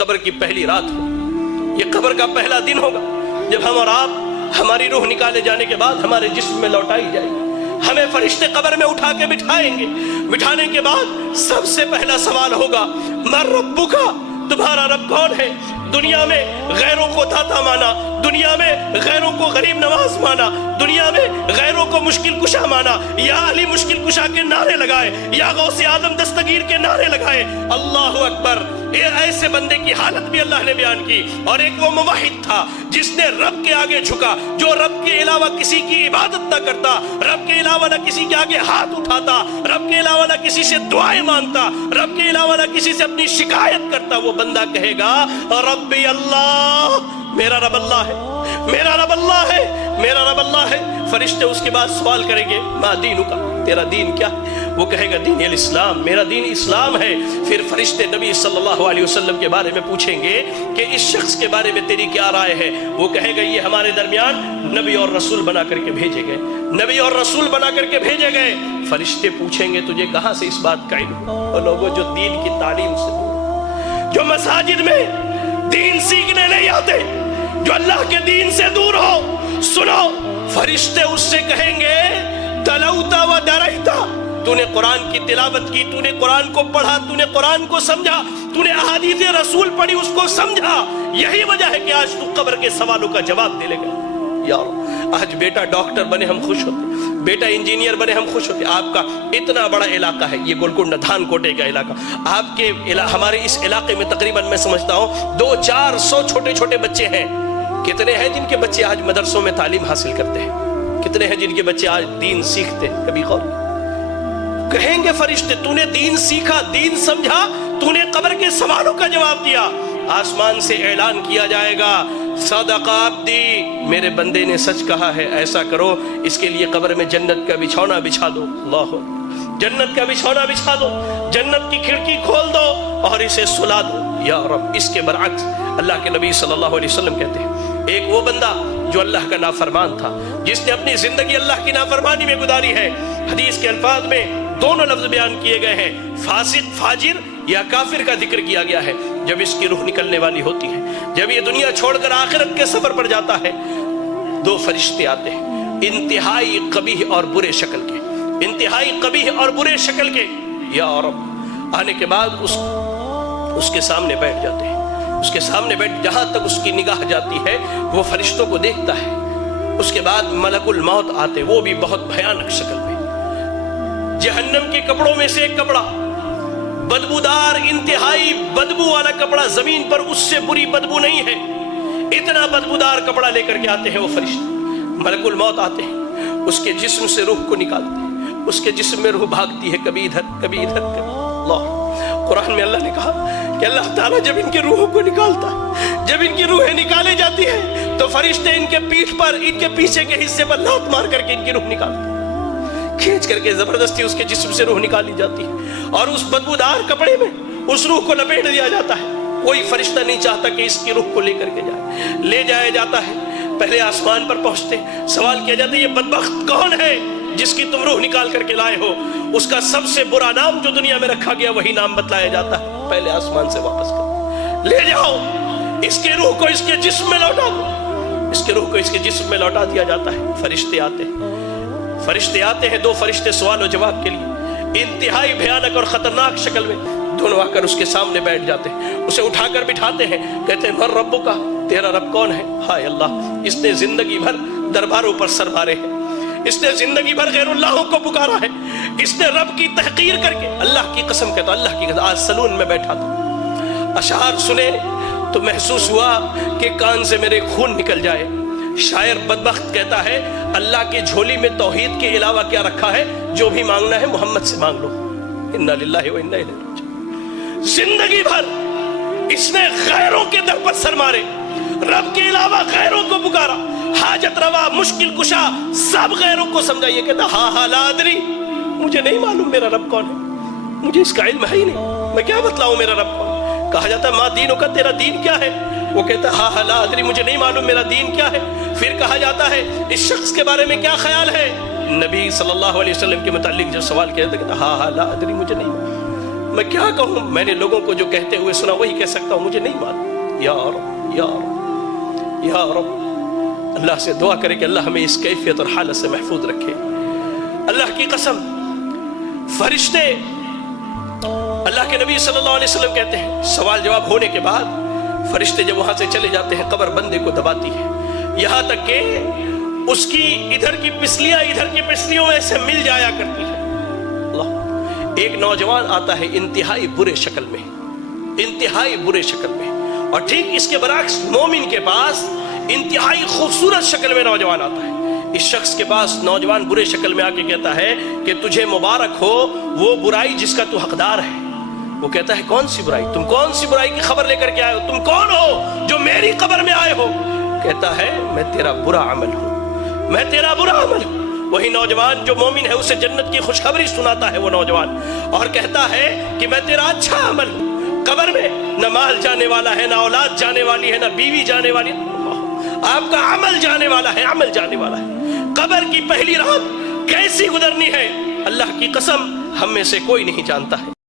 قبر کی پہلی رات ہو، یہ قبر کا پہلا دن ہوگا جب ہم اور آپ ہماری روح نکالے جانے کے بعد ہمارے جسم میں لوٹائی جائے گی۔ ہمیں فرشتے قبر میں اٹھا کے بٹھائیں گے، بٹھانے کے بعد سب سے پہلا سوال ہوگا من ربک، تمہارا رب کون ہے؟ دنیا میں غیروں کو داتا مانا، دنیا میں غیروں کو غریب نواز مانا، دنیا میں غیروں کو مشکل کشا مانا، یا علی مشکل کشا کے نعرے لگائے، یا غوث اعظم دستگیر کے نعرے لگائے۔ اللہ اکبر، ایسے بندے کی حالت بھی اللہ نے بیان کی۔ اور ایک وہ موحد تھا جس نے رب کے آگے جھکا، جو رب کے علاوہ کسی کی عبادت نہ کرتا، رب کے علاوہ نہ کسی کے آگے ہاتھ اٹھاتا، رب کے علاوہ نہ کسی سے دعائیں مانگتا، رب کے علاوہ نہ کسی سے اپنی شکایت کرتا۔ وہ بندہ کہے گا ربی اللہ، میرا رب اللہ ہے، میرا رب اللہ ہے، میرا رب اللہ ہے۔ فرشتے اس کے بعد سوال کریں گے ما دینک، تیرا دین کیا ہے؟ وہ کہے گا دین الاسلام، میرا دین اسلام ہے۔ پھر فرشتے نبی صلی اللہ علیہ وسلم کے بارے میں پوچھیں گے کہ اس شخص کے بارے میں تیری کیا رائے ہے؟ وہ کہے گا یہ ہمارے درمیان نبی اور رسول بنا کر کے بھیجے گئے، نبی اور رسول بنا کر کے بھیجے گئے۔ فرشتے پوچھیں گے تجھے کہاں سے اس بات کا علم؟ وہ لوگوں جو دین کی تعلیم سے دور، جو مساجد میں دین سیکھنے نہیں آتے، جو اللہ کے دین سے دور ہو، سنو، فرشتے اس سے کہیں گے تلوتا و درائتا، تو نے قرآن کی تلاوت کی، تو نے قرآن کو پڑھا، تو نے قرآن کو سمجھا، تو نے احادیث رسول پڑھی، اس کو سمجھا، یہی وجہ ہے کہ آج تو قبر کے سوالوں کا جواب دے لے گا۔ یار آج بیٹا ڈاکٹر بنے ہم خوش ہوتے، بیٹا انجینئر بنے ہم خوش ہوتے۔ آپ کا اتنا بڑا علاقہ ہے یہ گولکنڈہ دھان کوٹے کا علاقہ، آپ کے ہمارے اس علاقے میں تقریباً میں سمجھتا ہوں 200-400 چھوٹے چھوٹے بچے ہیں۔ کتنے ہیں جن کے بچے آج مدرسوں میں تعلیم حاصل کرتے ہیں؟ کتنے ہیں جن کے بچے آج دین سیکھتے ہیں؟ کبھی غور کہیں گے فرشتے تو نے دین سیکھا، دین سمجھا، تو نے قبر کے سوالوں کا جواب دیا۔ آسمان سے اعلان کیا جائے گا صدق عبدی، میرے بندے نے سچ کہا ہے، ایسا کرو اس کے لیے قبر میں جنت کا بچھونا بچھا دو۔ اللہ، جنت کا بچھونا بچھا دو، جنت کی کھڑکی کھول دو اور اسے سلا دو۔ یا رب، اس کے برعکس اللہ کے نبی صلی اللہ علیہ وسلم کہتے ہیں ایک وہ بندہ جو اللہ کا نافرمان تھا، جس نے اپنی زندگی اللہ کی نافرمانی میں گزاری ہے۔ حدیث کے الفاظ میں دونوں لفظ بیان کیے گئے ہیں، فاسق، فاجر یا کافر کا ذکر کیا گیا ہے۔ جب اس کی روح نکلنے والی ہوتی ہے، جب یہ دنیا چھوڑ کر آخرت کے سفر پر جاتا ہے، دو فرشتے آتے ہیں انتہائی قبیح اور برے شکل کے، انتہائی قبیح اور برے شکل کے۔ یا رب، آنے کے بعد اس کے سامنے بیٹھ جاتے ہیں، اس کے سامنے بیٹھ، جہاں تک اس کی نگاہ جاتی ہے وہ فرشتوں کو دیکھتا ہے۔ اس کے بعد ملک الموت آتے، وہ بھی بہت بھیانک شکل میں، جہنم کے کپڑوں میں سے ایک کپڑا، بدبودار، انتہائی بدبو والا کپڑا، زمین پر اس سے بری بدبو نہیں ہے، اتنا بدبودار کپڑا لے کر کے آتے ہیں وہ فرشتے۔ ملک الموت آتے ہیں، اس کے جسم سے روح کو نکالتے ہیں، اس کے جسم میں روح بھاگتی ہے، کبھی ادھر کبھی ادھر۔ اللہ، قرآن میں اللہ نے کہا کہ اللہ تعالیٰ جب ان کی روحوں کو نکالتا ہے، جب ان کی روحیں نکالے جاتی ہیں تو فرشتے ان کے پیٹھ پر، ان کے پیچھے کے حصے پر لات مار کر کے ان کی روح نکالتے ہیں، کھینچ کر کے زبردستی اس کے جسم سے روح نکالی جاتی ہے، اور اس بدبودار کپڑے میں اس روح کو لپیٹ دیا جاتا ہے۔ کوئی فرشتہ نہیں چاہتا کہ اس کی روح کو لے کر کے جائے، لے جایا جاتا ہے۔ پہلے آسمان پر پہنچتے سوال کیا جاتا ہے یہ بدبخت کون ہے جس کی تم روح نکال کر کے لائے ہو؟ اس کا سب سے برا نام جو دنیا میں رکھا گیا وہی نام بتلایا جاتا ہے، پہلے آسمان سے واپس کر لے جاؤ، اس کے روح کو اس کے جسم میں لوٹا دو، اس کے روح کو اس کے جسم میں لوٹا دیا جاتا ہے۔ فرشتے آتے ہیں، فرشتے آتے ہیں، دو فرشتے سوال و جواب کے لیے انتہائی بھیانک اور خطرناک شکل میں دونوں آ کر اس کے سامنے بیٹھ جاتے ہیں، اسے اٹھا کر بٹھاتے ہیں، کہتے ہیں من ربک، تیرا رب کون ہے؟ ہائے اللہ، اس نے زندگی بھر درباروں پر سر مارے ہیں، اس نے زندگی بھر غیر اللہوں کو پکارا ہے، اس نے رب کی تحقیر کر کے، اللہ کی قسم کہتا، اللہ کی قسم، آج سلون میں بیٹھا تھا، اشعار سنے تو محسوس ہوا کہ کان سے میرے خون نکل جائے۔ شاعر بدبخت کہتا ہے اللہ کی جھولی میں توحید کے علاوہ کیا رکھا ہے؟ جو بھی مانگنا ہے محمد سے مانگ لو۔ انا للہ و انا الیہ راجعون۔ زندگی بھر اس نے غیروں کے در پر سر مارے، رب کے علاوہ غیروں کو پکارا، حاجت روا، مشکل کشا، سب غیروں کو سمجھا۔ یہ کہتا ہاں لا ادری، مجھے نہیں معلوم میرا رب کون ہے، مجھے اس کا علم ہے ہی نہیں، میں کیا بتلاؤں میرا رب کون ہے۔ کہا جاتا ہے ما دینوں کا، تیرا دین کیا ہے؟ وہ کہتا ہے ہاں لا ادری، مجھے نہیں معلوم میرا دین کیا ہے۔ پھر کہا جاتا ہے اس شخص کے بارے میں کیا خیال ہے؟ نبی صلی اللہ علیہ وسلم کے متعلق جو سوال کیا جاتا ہے کہتا ہاں لا ادری، مجھے نہیں معلوم، میں کیا کہوں؟ میں نے لوگوں کو جو کہتے ہوئے سنا وہی کہہ سکتا ہوں، مجھے نہیں معلوم۔ یا رب یا رب یا رب، اللہ سے دعا کرے کہ اللہ ہمیں اس کیفیت اور حالت سے محفوظ رکھے۔ اللہ کی قسم، فرشتے، اللہ کے نبی صلی اللہ علیہ وسلم کہتے ہیں سوال جواب ہونے کے بعد فرشتے جب وہاں سے چلے جاتے ہیں قبر بندے کو دباتی ہے، یہاں تک کہ اس کی ادھر کی پسلیاں ادھر کی پسلیوں میں سے مل جایا کرتی ہے۔ اللہ، ایک نوجوان آتا ہے انتہائی برے شکل میں، انتہائی برے شکل میں، اور ٹھیک اس کے برعکس مومن کے پاس انتہائی خوبصورت شکل میں نوجوان آتا ہے۔ اس شخص کے پاس نوجوان برے شکل میں آ کے کہتا ہے کہ تجھے مبارک ہو وہ برائی جس کا تو حقدار ہے۔ وہ کہتا ہے کون سی برائی؟ تم کون سی برائی کی خبر لے کر کے آئے ہو؟ تم کون ہو جو میری قبر میں آئے ہو؟ کہتا ہے میں تیرا برا عمل ہوں، میں تیرا برا عمل ہوں۔ وہی نوجوان جو مومن ہے اسے جنت کی خوشخبری سناتا ہے وہ نوجوان، اور کہتا ہے کہ میں تیرا اچھا عمل ہوں۔ قبر میں نہ مال جانے والا ہے، نہ اولاد جانے والی ہے، نہ بیوی جانے والی ہے، آپ کا عمل جانے والا ہے، عمل جانے والا ہے۔ قبر کی پہلی رات کیسی گزرنی ہے اللہ کی قسم ہم میں سے کوئی نہیں جانتا ہے۔